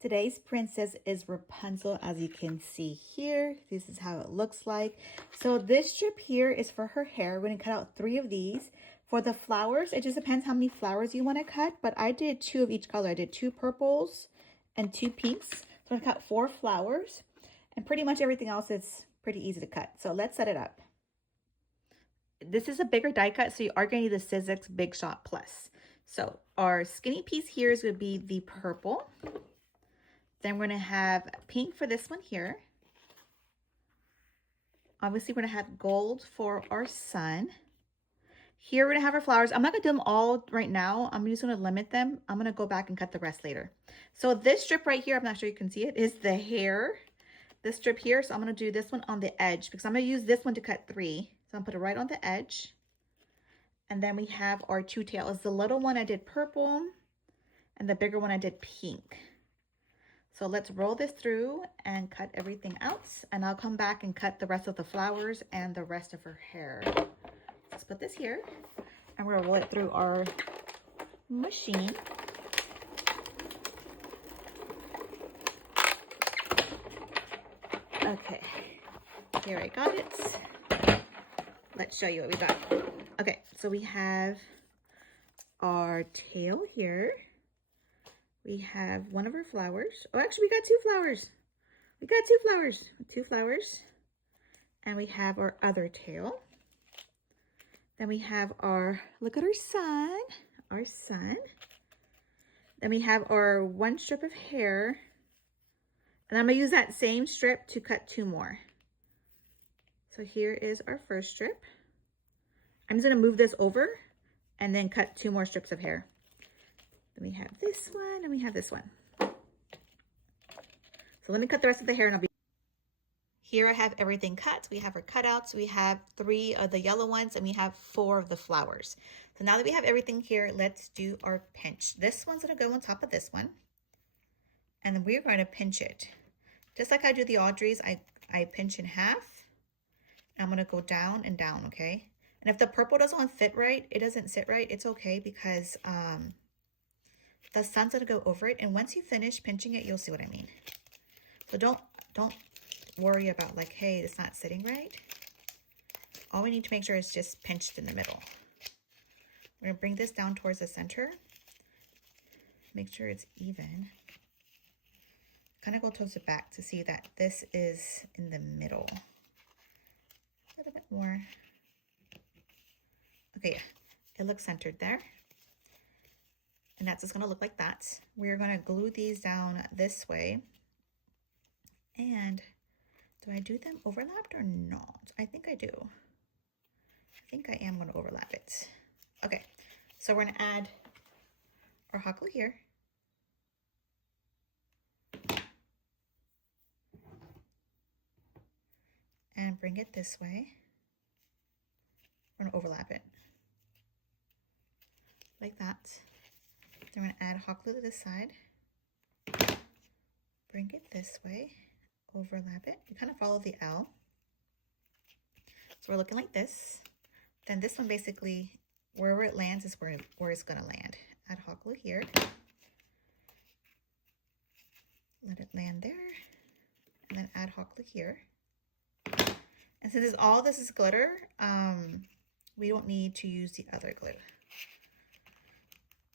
Today's princess is Rapunzel, as you can see here. This is how it looks like. So this strip here is for her hair. We're going to cut out 3 of these. For the flowers, it just depends how many flowers you want to cut, but I did 2 of each color. I did 2 purples and 2 pinks. So I'm going to cut 4 flowers, and pretty much everything else is pretty easy to cut. So let's set it up. This is a bigger die cut, so you are going to need the Sizzix Big Shot Plus. So our skinny piece here is going to be the purple. Then we're going to have pink for this one here. Obviously, we're going to have gold for our sun. Here, we're going to have our flowers. I'm not going to do them all right now. I'm just going to limit them. I'm going to go back and cut the rest later. So this strip right here, I'm not sure you can see it, is the hair. This strip here, so I'm going to do this one on the edge because I'm going to use this one to cut 3. So I'm going to put it right on the edge. And then we have our 2 tails. The little one I did purple, and the bigger one I did pink. So let's roll this through and cut everything out, and I'll come back and cut the rest of the flowers and the rest of her hair. Let's put this here, and we're gonna roll it through our machine. Okay, here I got it. Let's show you what we got. Okay, so we have our tail here. We have one of our flowers. Oh, actually, we got 2 flowers. We got 2 flowers. 2 flowers. And we have our other tail. Then we have our, look at our sun. Our sun. Then we have our 1 strip of hair. And I'm going to use that same strip to cut 2 more. So here is our first strip. I'm just going to move this over and then cut 2 more strips of hair. Then we have this one, and we have this one. So let me cut the rest of the hair, and I'll be... Here I have everything cut. We have our cutouts. We have 3 of the yellow ones, and we have 4 of the flowers. So now that we have everything here, let's do our pinch. This one's going to go on top of this one. And then we're going to pinch it. Just like I do the Audreys, I pinch in half. And I'm going to go down and down, okay? And if the purple doesn't fit right, it doesn't sit right, it's okay because... the sun's gonna go over it, and once you finish pinching it, you'll see what I mean. So don't worry about like, hey, it's not sitting right. All we need to make sure is just pinched in the middle. We're gonna bring this down towards the center. Make sure it's even. Kind of go towards the back to see that this is in the middle. A little bit more. Okay, yeah, it looks centered there. And that's just going to look like that. We're going to glue these down this way. And do I do them overlapped or not? I think I do. I think I am going to overlap it. Okay, so we're going to add our hot glue here. And bring it this way. We're going to overlap it. Like that. Then we're going to add hot glue to this side. Bring it this way. Overlap it. You kind of follow the L. So we're looking like this. Then this one basically, wherever it lands is where it's going to land. Add hot glue here. Let it land there. And then add hot glue here. And since all this is glitter, we don't need to use the other glue.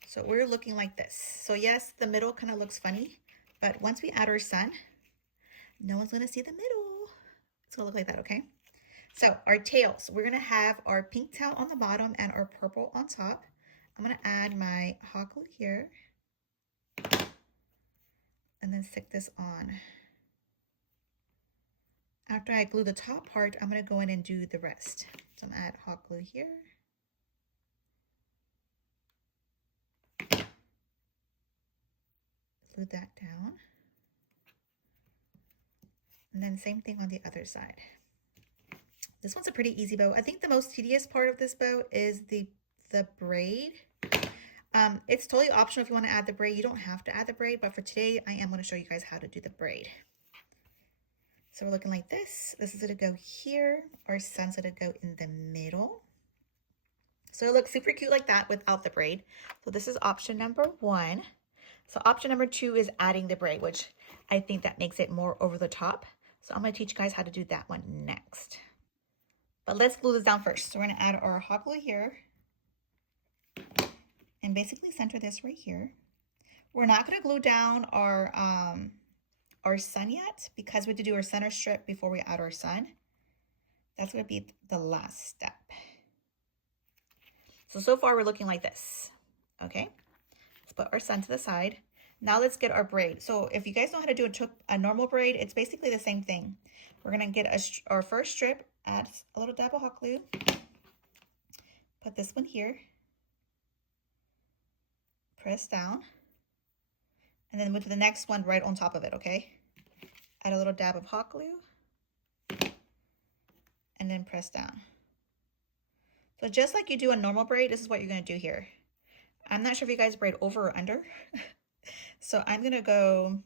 So we're looking like this. So yes, the middle kind of looks funny, but once we add our sun, no one's gonna see the middle. It's gonna look like that, okay? So our tails, we're gonna have our pink tail on the bottom and our purple on top. I'm gonna add my hot glue here and then stick this on. After I glue the top part, I'm gonna go in and do the rest. So I'm gonna add hot glue here. Glue that down. And then same thing on the other side. This one's a pretty easy bow. I think the most tedious part of this bow is the braid. It's totally optional if you want to add the braid. You don't have to add the braid, but for today, I am going to show you guys how to do the braid. So we're looking like this. This is going to go here. Our sun's going to go in the middle. So it looks super cute like that without the braid. So this is option number 1. So option number 2 is adding the braid, which I think that makes it more over the top. So I'm going to teach you guys how to do that one next. But let's glue this down first. So we're going to add our hot glue here and basically center this right here. We're not going to glue down our sun yet because we have to do our center strip before we add our sun. That's going to be the last step. So far we're looking like this. Okay, let's put our sun to the side. Now let's get our braid. So if you guys know how to do a normal braid, it's basically the same thing. We're going to get our first strip, add a little dab of hot glue, put this one here, press down, and then move to the next one right on top of it, okay? Add a little dab of hot glue, and then press down. So just like you do a normal braid, this is what you're going to do here. I'm not sure if you guys braid over or under. So I'm going to go,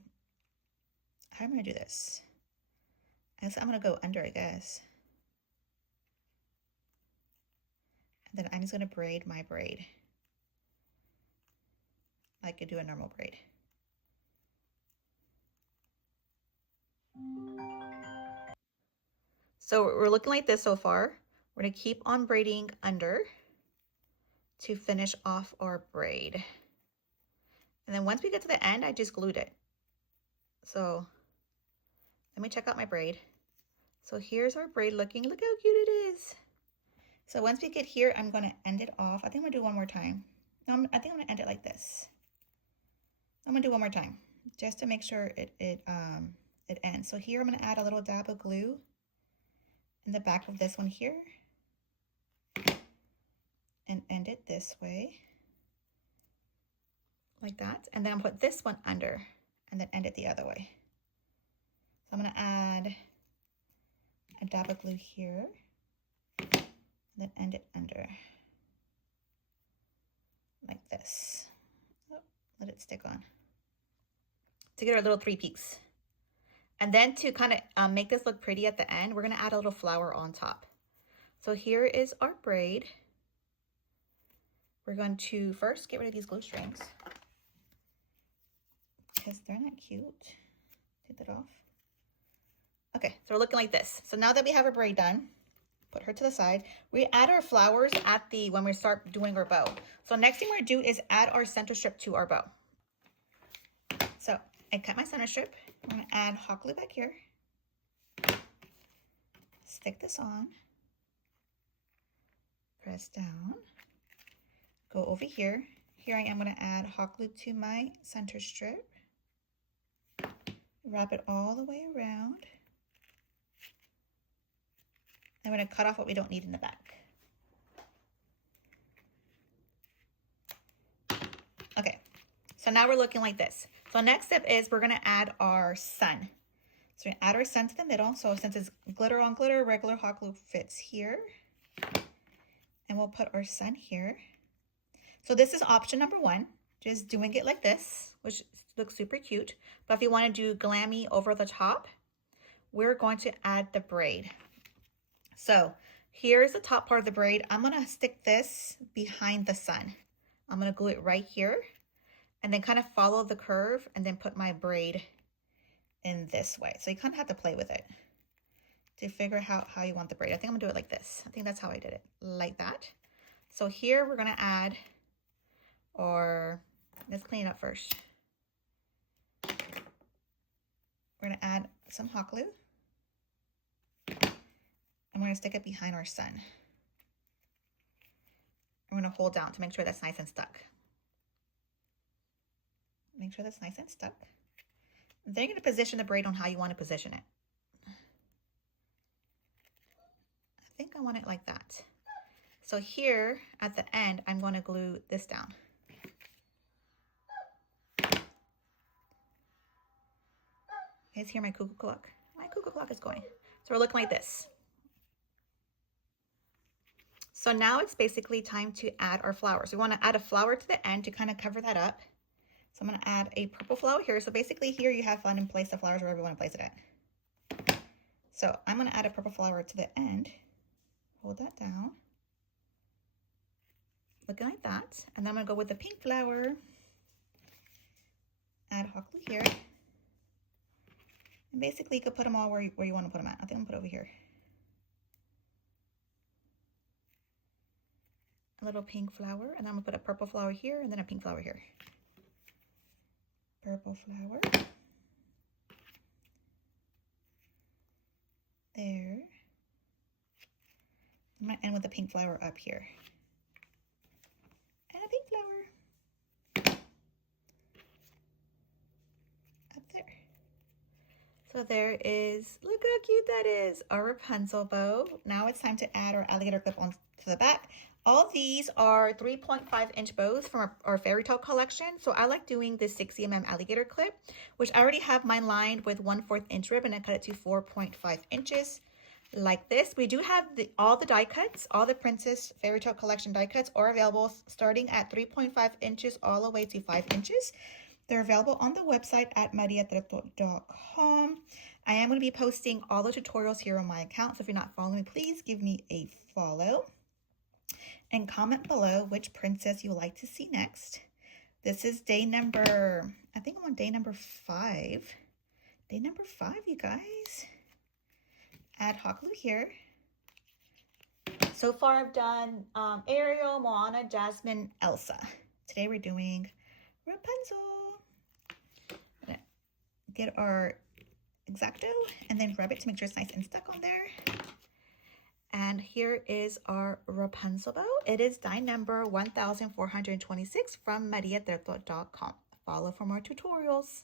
how am I going to do this? I guess I'm going to go under, I guess. And then I'm just going to braid my braid like you do a normal braid. So we're looking like this so far. We're going to keep on braiding under to finish off our braid. And then once we get to the end, I just glued it. So let me check out my braid. So here's our braid looking. Look how cute it is. So once we get here, I'm going to end it off. I think I'm going to do one more time. No, I think I'm going to end it like this. I'm going to do one more time just to make sure it ends. So here I'm going to add a little dab of glue in the back of this one here and end it this way like that. And then I'll put this one under and then end it the other way. So I'm going to add a dab of glue here and then end it under like this. Oh, let it stick on to get our little 3 peaks. And then to kind of make this look pretty at the end, we're going to add a little flower on top. So here is our braid. We're going to first get rid of these glue strings because they're not cute. Take that off. Okay, so we're looking like this. So now that we have our braid done, put her to the side. We add our flowers when we start doing our bow. So next thing we're going to do is add our center strip to our bow. So I cut my center strip. I'm going to add hot glue back here. Stick this on. Press down. Go over here. Here I am going to add hot glue to my center strip. Wrap it all the way around. I'm going to cut off what we don't need in the back. Okay, so now we're looking like this. So next step is we're going to add our sun. So we're going to add our sun to the middle. So since it's glitter on glitter, regular hot glue fits here. And we'll put our sun here. So this is option number 1, just doing it like this, which looks super cute. But if you want to do glammy over the top, we're going to add the braid. So here's the top part of the braid. I'm going to stick this behind the sun. I'm going to glue it right here and then kind of follow the curve and then put my braid in this way. So you kind of have to play with it to figure out how you want the braid. I think I'm going to do it like this. I think that's how I did it, like that. So here we're going to add, or let's clean it up first. We're going to add some hot glue. And we're going to stick it behind our sun. We're going to hold down to make sure that's nice and stuck. Make sure that's nice and stuck. Then you're going to position the braid on how you want to position it. I think I want it like that. So here at the end, I'm going to glue this down. You guys hear my cuckoo clock? My cuckoo clock is going. So we're looking like this. So now it's basically time to add our flowers. We want to add a flower to the end to kind of cover that up. So I'm going to add a purple flower here. So basically here you have fun and place the flowers wherever you want to place it at. So I'm going to add a purple flower to the end. Hold that down. Looking like that. And then I'm going to go with the pink flower. Add hot glue here. And basically you could put them all where you want to put them at. I think I'm gonna put it over here. A little pink flower, and I'm gonna put a purple flower here and then a pink flower here. Purple flower. There. I'm gonna end with a pink flower up here. And a pink flower. Up there. So there is, look how cute that is, our Rapunzel bow. Now it's time to add our alligator clip on to the back. All of these are 3.5-inch bows from our fairy tale collection. So I like doing this 60mm alligator clip, which I already have mine lined with 1/4 inch ribbon. I cut it to 4.5 inches like this. We do have all the die cuts, all the Princess Fairy Tale Collection die cuts are available starting at 3.5 inches all the way to 5 inches. They're available on the website at mariatretodiyco.com. I am going to be posting all the tutorials here on my account. So if you're not following me, please give me a follow. And comment below which princess you would like to see next. This is day number, I think I'm on day number 5. Day number 5, you guys. Add hot glue here. So far I've done Ariel, Moana, Jasmine, Elsa. Today we're doing Rapunzel. I'm gonna get our X-Acto and then rub it to make sure it's nice and stuck on there. And here is our Rapunzel bow. It is die number 1426 from mariatretodiyco.com. Follow for more tutorials.